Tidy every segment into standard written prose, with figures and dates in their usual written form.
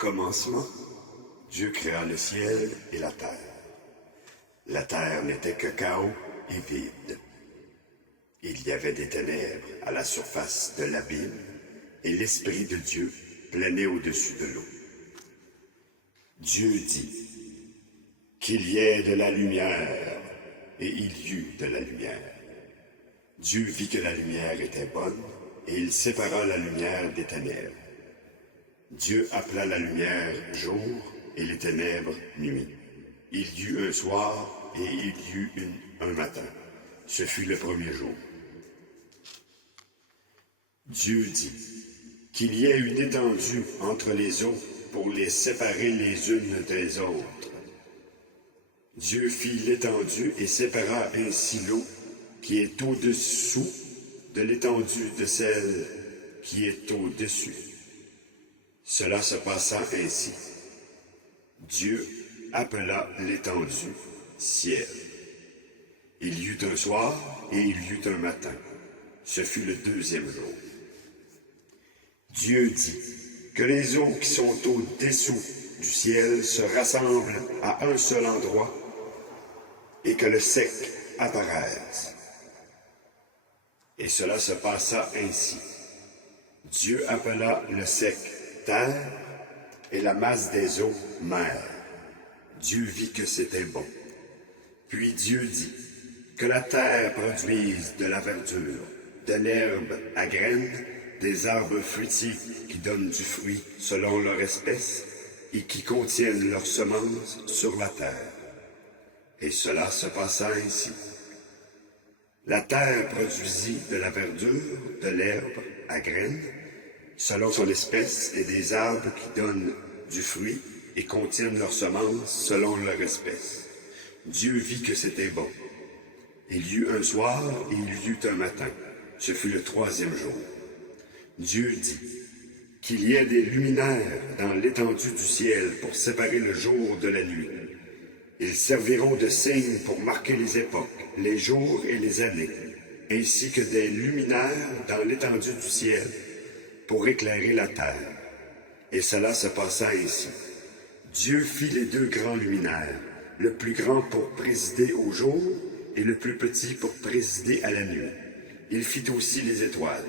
commencement, Dieu créa le ciel et la terre. La terre n'était que chaos et vide. Il y avait des ténèbres à la surface de l'abîme, et l'Esprit de Dieu planait au-dessus de l'eau. Dieu dit qu'il y ait de la lumière, et il y eut de la lumière. Dieu vit que la lumière était bonne, et il sépara la lumière des ténèbres. Dieu appela la lumière jour, et les ténèbres nuit. Il y eut un soir, et il y eut un matin. Ce fut le premier jour. Dieu dit qu'il y ait une étendue entre les eaux pour les séparer les unes des autres. Dieu fit l'étendue et sépara ainsi l'eau qui est au-dessous de l'étendue de celle qui est au-dessus. Cela se passa ainsi. Dieu appela l'étendue ciel. Il y eut un soir et il y eut un matin. Ce fut le deuxième jour. Dieu dit que les eaux qui sont au-dessous du ciel se rassemblent à un seul endroit et que le sec apparaisse. Et cela se passa ainsi. Dieu appela le sec terre et la masse des eaux mer. Dieu vit que c'était bon. Puis Dieu dit que la terre produise de la verdure, de l'herbe à graines, des arbres fruitiers qui donnent du fruit selon leur espèce et qui contiennent leurs semences sur la terre. Et cela se passa ainsi. La terre produisit de la verdure, de l'herbe à graines, selon son espèce, et des arbres qui donnent du fruit et contiennent leurs semences selon leur espèce. Dieu vit que c'était bon. Il y eut un soir et il y eut un matin. Ce fut le troisième jour. Dieu dit qu'il y ait des luminaires dans l'étendue du ciel pour séparer le jour de la nuit. Ils serviront de signes pour marquer les époques, les jours et les années, ainsi que des luminaires dans l'étendue du ciel pour éclairer la terre. Et cela se passa ainsi. Dieu fit les deux grands luminaires, le plus grand pour présider au jour et le plus petit pour présider à la nuit. Il fit aussi les étoiles.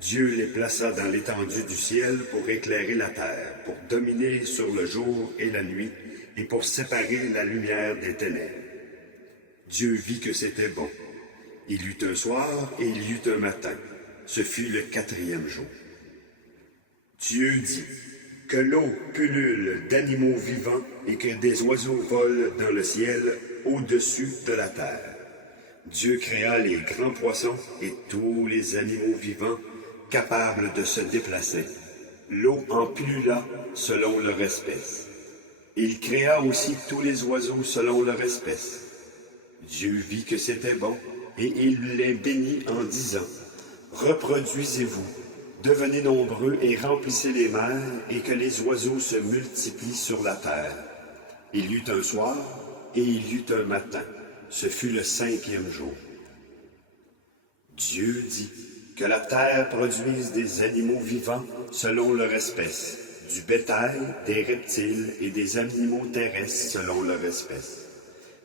Dieu les plaça dans l'étendue du ciel pour éclairer la terre, pour dominer sur le jour et la nuit, et pour séparer la lumière des ténèbres. Dieu vit que c'était bon. Il y eut un soir et il y eut un matin. Ce fut le quatrième jour. Dieu dit que l'eau pullule d'animaux vivants et que des oiseaux volent dans le ciel au-dessus de la terre. Dieu créa les grands poissons et tous les animaux vivants capables de se déplacer. L'eau en pullula selon leur espèce. Il créa aussi tous les oiseaux selon leur espèce. Dieu vit que c'était bon, et il les bénit en disant, « Reproduisez-vous, devenez nombreux et remplissez les mers, et que les oiseaux se multiplient sur la terre. » Il y eut un soir, et il y eut un matin. Ce fut le cinquième jour. Dieu dit que la terre produise des animaux vivants selon leur espèce, du bétail, des reptiles et des animaux terrestres selon leur espèce.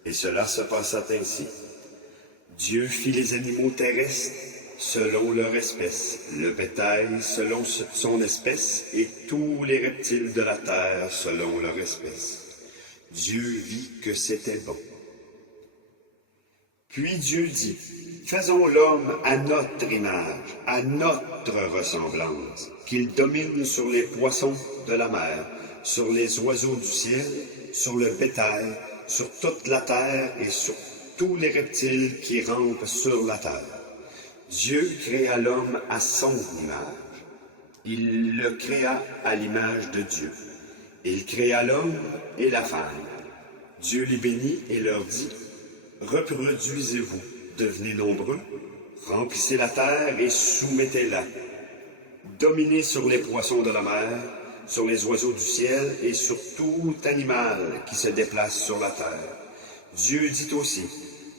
Et cela se passa ainsi. Dieu fit les animaux terrestres selon leur espèce, le bétail selon son espèce et tous les reptiles de la terre selon leur espèce. Dieu vit que c'était bon. Puis Dieu dit, faisons l'homme à notre image, à notre ressemblance, qu'il domine sur les poissons de la mer, sur les oiseaux du ciel, sur le bétail, sur toute la terre et sur tous les reptiles qui rampent sur la terre. Dieu créa l'homme à son image. Il le créa à l'image de Dieu. Il créa l'homme et la femme. Dieu les bénit et leur dit, reproduisez-vous, devenez nombreux, remplissez la terre et soumettez-la. Dominez sur les poissons de la mer, sur les oiseaux du ciel et sur tout animal qui se déplace sur la terre. Dieu dit aussi,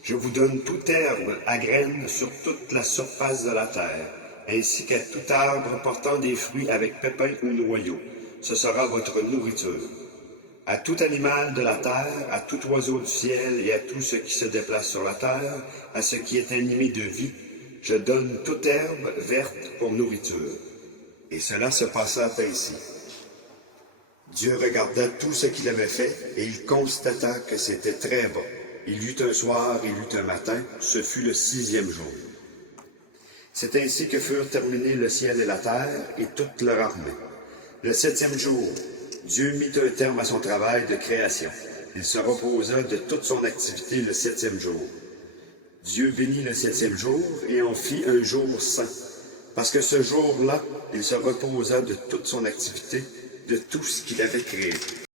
je vous donne toute herbe à graines sur toute la surface de la terre, ainsi qu'à tout arbre portant des fruits avec pépins ou noyaux. ce sera votre nourriture. À tout animal de la terre, à tout oiseau du ciel et à tout ce qui se déplace sur la terre, à ce qui est animé de vie, je donne toute herbe verte pour nourriture. Et cela se passa ainsi. Dieu regarda tout ce qu'il avait fait, et il constata que c'était très bon. Il y eut un soir, il y eut un matin, ce fut le 6e jour. C'est ainsi que furent terminés le ciel et la terre, et toute leur armée. Le 7e jour, Dieu mit un terme à son travail de création. Il se reposa de toute son activité le 7e jour. Dieu bénit le 7e jour et en fit un jour saint, parce que ce jour-là, il se reposa de toute son activité, de tout ce qu'il avait créé.